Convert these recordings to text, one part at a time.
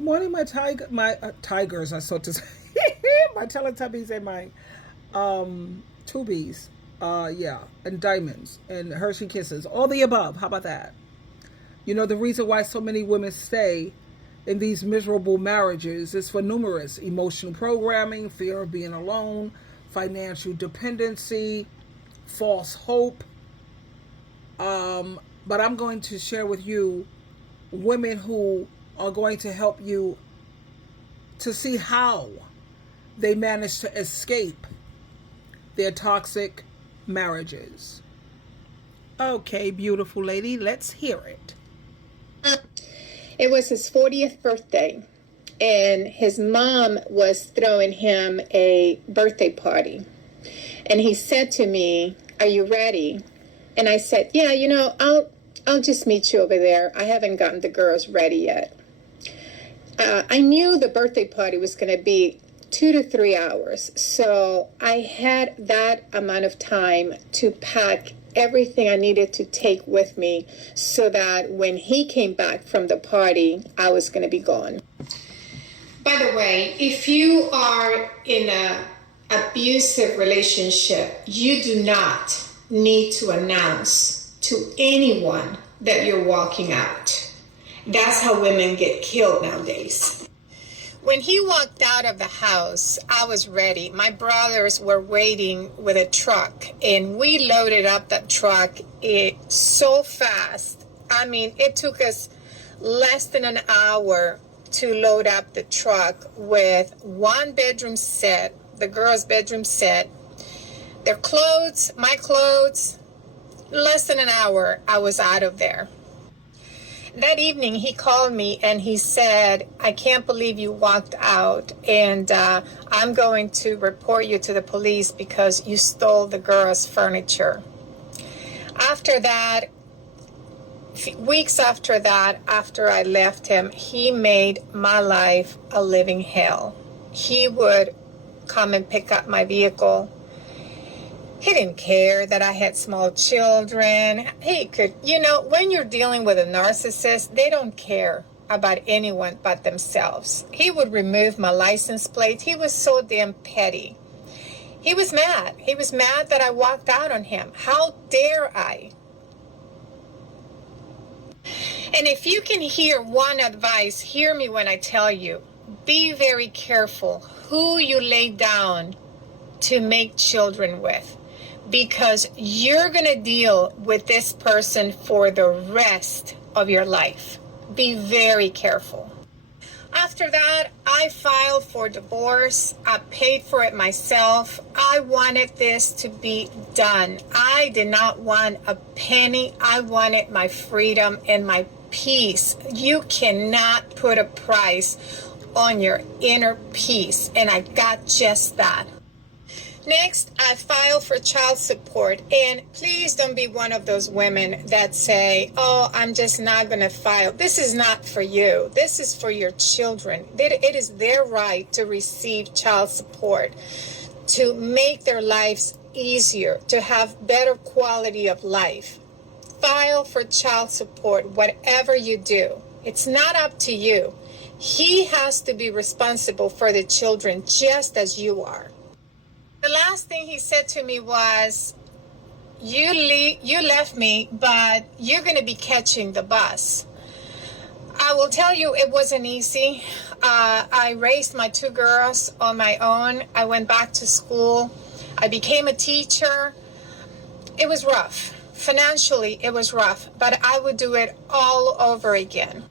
Good morning, my tigers. I so to say, my Teletubbies and my Tubies. Yeah, and diamonds and Hershey kisses. All the above. How about that? You know, the reason why so many women stay in these miserable marriages is for numerous emotional programming, fear of being alone, financial dependency, false hope. But I'm going to share with you women who are going to help you to see how they manage to escape their toxic marriages. Okay, beautiful lady, let's hear it. It was his 40th birthday, and his mom was throwing him a birthday party. And he said to me, "Are you ready?" And I said, "Yeah, I'll just meet you over there. I haven't gotten the girls ready yet." I knew the birthday party was going to be 2 to 3 hours, so I had that amount of time to pack everything I needed to take with me so that when he came back from the party, I was going to be gone. By the way, if you are in an abusive relationship, you do not need to announce to anyone that you're walking out. That's how women get killed nowadays. When he walked out of the house, I was ready. My brothers were waiting with a truck, and we loaded up that truck so fast. I mean, it took us less than an hour to load up the truck with one bedroom set, the girls' bedroom set, their clothes, my clothes. Less than an hour, I was out of there. That evening, he called me and he said, "I can't believe you walked out, and I'm going to report you to the police because you stole the girls' furniture." After that, weeks after that, after I left him, he made my life a living hell. He would come and pick up my vehicle. He didn't care that I had small children. He could, when you're dealing with a narcissist, they don't care about anyone but themselves. He would remove my license plate. He was so damn petty. He was mad. He was mad that I walked out on him. How dare I? And if you can hear one advice, hear me when I tell you, be very careful who you lay down to make children with, because you're going to deal with this person for the rest of your life. Be very careful. After that, I filed for divorce. I paid for it myself. I wanted this to be done. I did not want a penny. I wanted my freedom and my peace. You cannot put a price on your inner peace, and I got just that. Next, I filed for child support, and please don't be one of those women that say, "Oh, I'm just not going to file." This is not for you. This is for your children. It is their right to receive child support, to make their lives easier, to have better quality of life. File for child support, whatever you do. It's not up to you. He has to be responsible for the children just as you are. The last thing he said to me was, you left me, but you're going to be catching the bus. I will tell you, it wasn't easy. I raised my two girls on my own. I went back to school. I became a teacher. It was rough. Financially, it was rough, but I would do it all over again.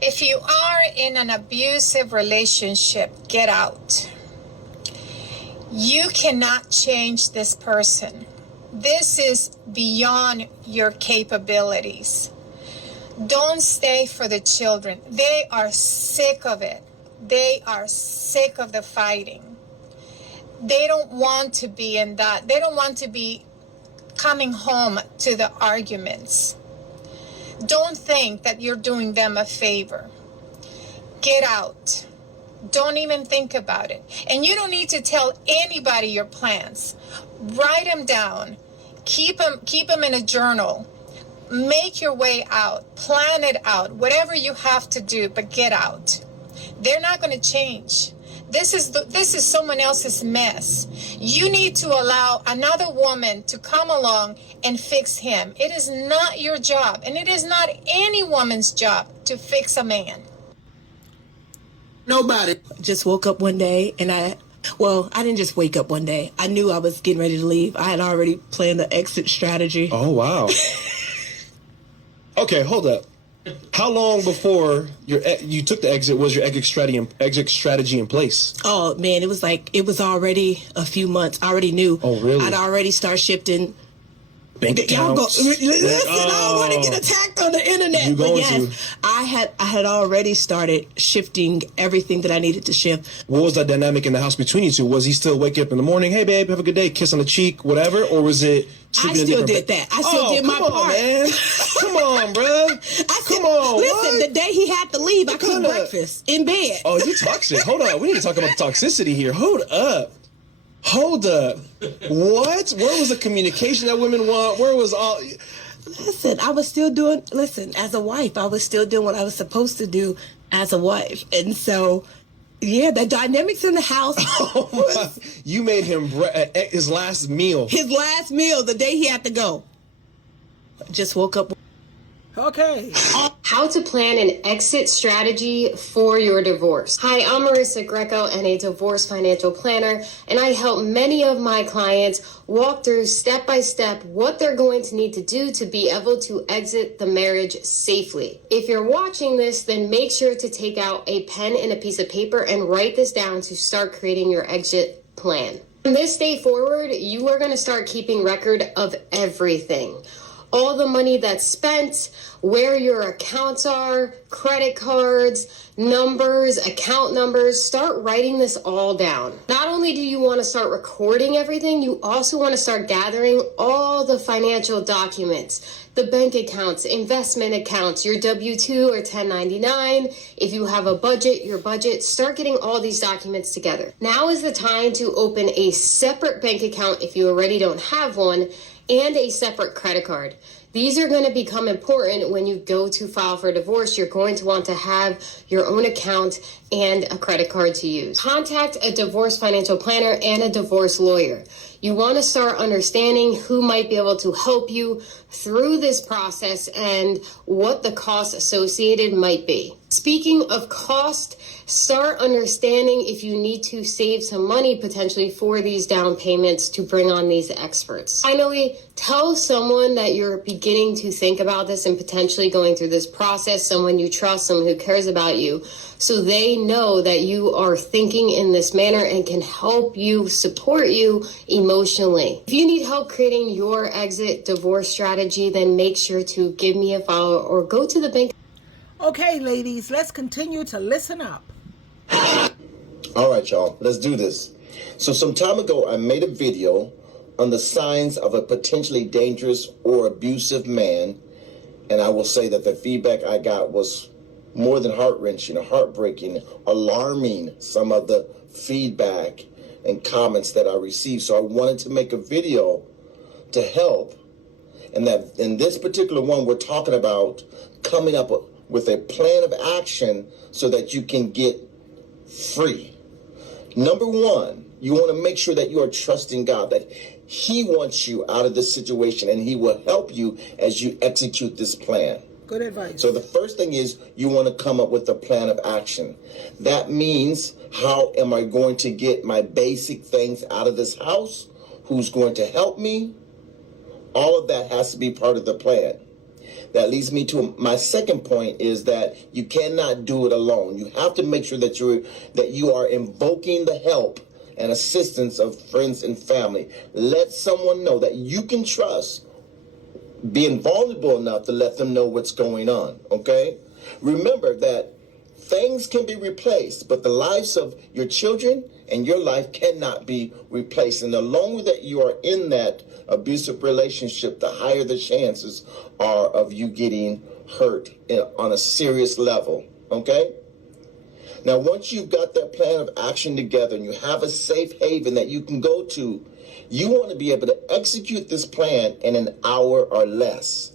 If you are in an abusive relationship, get out. You cannot change this person. This is beyond your capabilities. Don't stay for the children. They are sick of it. They are sick of the fighting. They don't want to be in that. They don't want to be coming home to the arguments. Don't think that you're doing them a favor. Get out. Don't even think about it. And you don't need to tell anybody your plans. Write them down. Keep them in a journal. Make your way out. Plan it out. Whatever you have to do, but get out. They're not going to change. This is someone else's mess. You need to allow another woman to come along and fix him. It is not your job, and it is not any woman's job to fix a man. Nobody. Just woke up one day and I didn't just wake up one day. I knew I was getting ready to leave. I had already planned the exit strategy. Oh, wow. Okay, hold up. How long before you took the exit was your exit strategy in place? Oh, man, it was already a few months. I already knew. Oh, really? I'd already started shifting. Bank accounts. Listen, I don't want to get attacked on the internet. You're but going yes, to. I had already started shifting everything that I needed to shift. What was that dynamic in the house between you two? Was he still wake up in the morning, hey babe, have a good day, kiss on the cheek, whatever, or was it? I still did that. I still did my part. Man. Come on, bro. Come on. Listen, what? the day he had to leave, I cooked breakfast in bed. Oh, you toxic. Hold on. We need to talk about toxicity here. Hold up. What? Where was the communication that women want? Where was all... Listen, as a wife, I was still doing what I was supposed to do as a wife. And so, yeah, the dynamics in the house. You made him his last meal. His last meal, the day he had to go. Just woke up. Okay. How to plan an exit strategy for your divorce. Hi, I'm Marissa Greco and a divorce financial planner, and I help many of my clients walk through step by step what they're going to need to do to be able to exit the marriage safely. If you're watching this, then make sure to take out a pen and a piece of paper and write this down to start creating your exit plan. From this day forward, you are going to start keeping record of everything. All the money that's spent, where your accounts are, credit cards, numbers, account numbers. Start writing this all down. Not only do you want to start recording everything, you also want to start gathering all the financial documents, the bank accounts, investment accounts, your W-2 or 1099. If you have a budget, your budget. Start getting all these documents together. Now is the time to open a separate bank account if you already don't have one, and a separate credit card. These are going to become important when you go to file for divorce. You're going to want to have your own account and a credit card to use. Contact a divorce financial planner and a divorce lawyer. You want to start understanding who might be able to help you through this process and what the costs associated might be. Speaking of cost, start understanding if you need to save some money potentially for these down payments to bring on these experts. Finally, tell someone that you're beginning to think about this and potentially going through this process, someone you trust, someone who cares about you, so they know that you are thinking in this manner and can help you, support you emotionally. If you need help creating your exit divorce strategy, then make sure to give me a follow or go to the bank. Okay, ladies, let's continue to listen up. All right, y'all, let's do this. So some time ago, I made a video on the signs of a potentially dangerous or abusive man. And I will say that the feedback I got was more than heart-wrenching, heartbreaking, alarming, some of the feedback and comments that I received. So I wanted to make a video to help. And that in this particular one, we're talking about coming up with a plan of action so that you can get free. Number one, you want to make sure that you are trusting God, that He wants you out of this situation and He will help you as you execute this plan. Good advice. So the first thing is you want to come up with a plan of action. That means, how am I going to get my basic things out of this house? Who's going to help me? All of that has to be part of the plan. That leads me to my second point, is that you cannot do it alone. You have to make sure that you are invoking the help and assistance of friends and family. Let someone know that you can trust, being vulnerable enough to let them know what's going on, okay? Remember that things can be replaced, but the lives of your children and your life cannot be replaced. And the longer that you are in that abusive relationship, the higher the chances are of you getting hurt on a serious level, okay? Now, once you've got that plan of action together and you have a safe haven that you can go to, you want to be able to execute this plan in an hour or less.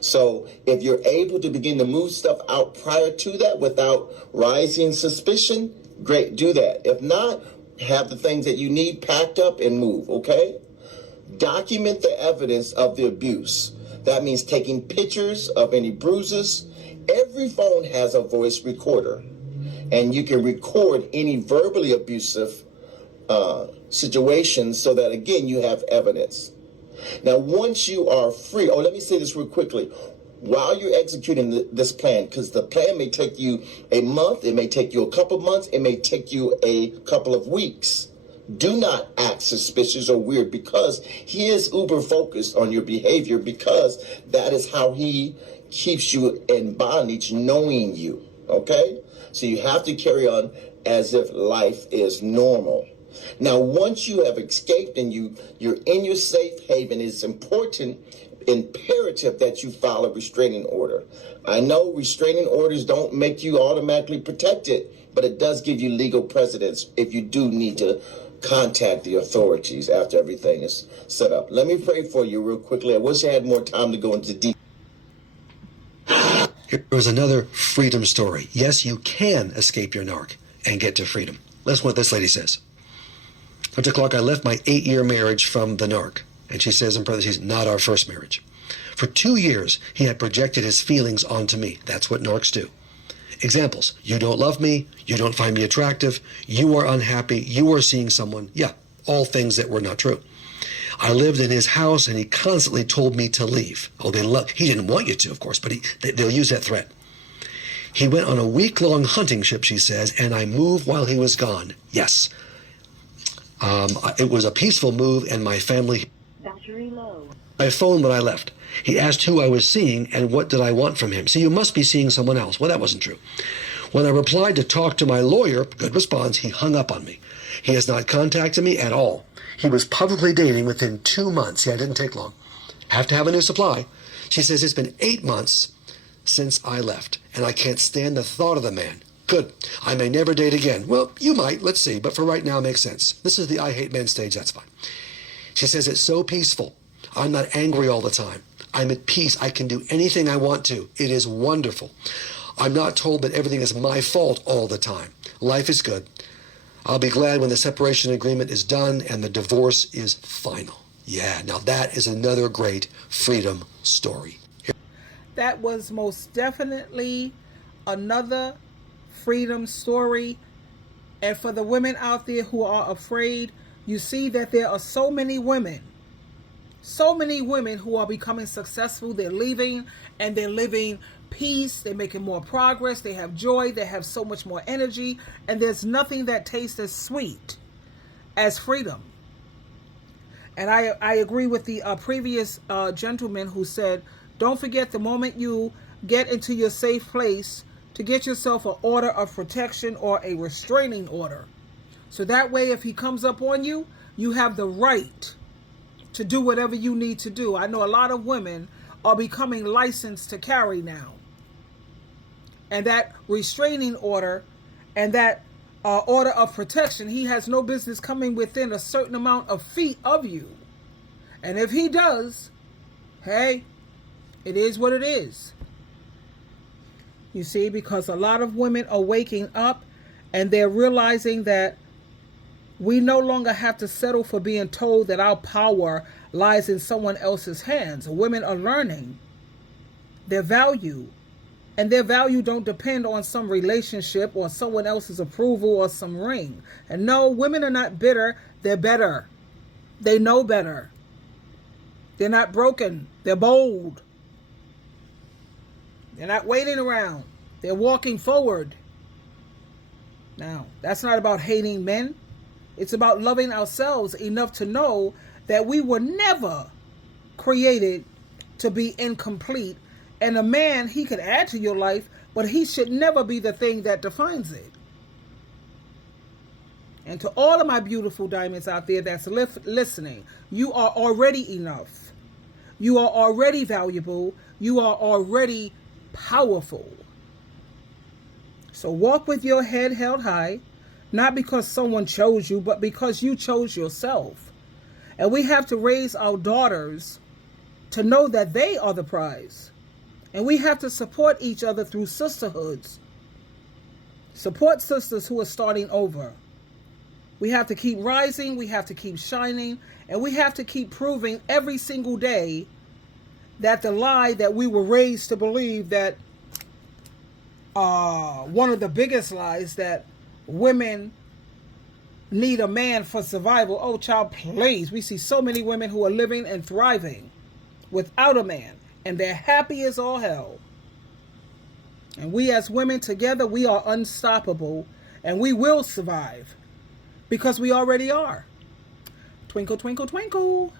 So if you're able to begin to move stuff out prior to that without rising suspicion, great, do that. If not, have the things that you need packed up and move, okay? Document the evidence of the abuse. That means taking pictures of any bruises. Every phone has a voice recorder, and you can record any verbally abusive situations so that, again, you have evidence. Now, once you are free, let me say this real quickly. While you're executing this plan, because the plan may take you a month, it may take you a couple of months, it may take you a couple of weeks. Do not act suspicious or weird, because he is uber focused on your behavior, because that is how he keeps you in bondage, knowing you, okay? So you have to carry on as if life is normal. Now, once you have escaped and you're in your safe haven, it's imperative that you file a restraining order. I know restraining orders don't make you automatically protected, but it does give you legal precedence if you do need to contact the authorities after everything is set up. Let me pray for you real quickly. I wish I had more time to go into deep. Here was another freedom story. Yes, you can escape your narc and get to freedom. Listen what this lady says. Dr. Clark, I left my 8-year marriage from the narc. And she says in parentheses, not our first marriage. For 2 years, he had projected his feelings onto me. That's what narcs do. Examples. You don't love me. You don't find me attractive. You are unhappy. You are seeing someone. Yeah, all things that were not true. I lived in his house, and he constantly told me to leave. He didn't want you to, of course, but they'll use that threat. He went on a week-long hunting trip, she says, and I moved while he was gone. Yes. It was a peaceful move, and my family... Battery low. I phoned when I left. He asked who I was seeing and what did I want from him. So you must be seeing someone else. Well, that wasn't true. When I replied to talk to my lawyer, good response, he hung up on me. He has not contacted me at all. He was publicly dating within 2 months. Yeah, it didn't take long. Have to have a new supply. She says it's been 8 months since I left, and I can't stand the thought of the man. Good. I may never date again. Well, you might. Let's see. But for right now, it makes sense. This is the I hate men stage. That's fine. She says it's so peaceful. I'm not angry all the time. I'm at peace. I can do anything I want to. It is wonderful. I'm not told that everything is my fault all the time. Life is good. I'll be glad when the separation agreement is done and the divorce is final. Yeah, now that is another great freedom story. That was most definitely another freedom story. And for the women out there who are afraid, you see that there are so many women who are becoming successful. They're leaving and they're living peace. They're making more progress. They have joy. They have so much more energy. And there's nothing that tastes as sweet as freedom. And I agree with the previous gentleman who said, don't forget the moment you get into your safe place to get yourself an order of protection or a restraining order. So that way, if he comes up on you, you have the right to do whatever you need to do. I know a lot of women are becoming licensed to carry now. And that restraining order and that order of protection, he has no business coming within a certain amount of feet of you. And if he does, hey, it is what it is. You see, because a lot of women are waking up and they're realizing that we no longer have to settle for being told that our power lies in someone else's hands. Women are learning their value, and their value don't depend on some relationship or someone else's approval or some ring. And no, women are not bitter. They're better. They know better. They're not broken. They're bold. They're not waiting around. They're walking forward. Now, that's not about hating men. It's about loving ourselves enough to know that we were never created to be incomplete. And a man, he could add to your life, but he should never be the thing that defines it. And to all of my beautiful diamonds out there that's listening, you are already enough. You are already valuable. You are already powerful. So walk with your head held high, not because someone chose you, but because you chose yourself. And we have to raise our daughters to know that they are the prize. And we have to support each other through sisterhoods. Support sisters who are starting over. We have to keep rising, we have to keep shining, and we have to keep proving every single day that the lie that we were raised to believe, that one of the biggest lies, that women need a man for survival. Oh, child, please. We see so many women who are living and thriving without a man, and they're happy as all hell. And we as women together, we are unstoppable, and we will survive because we already are. Twinkle, twinkle, twinkle.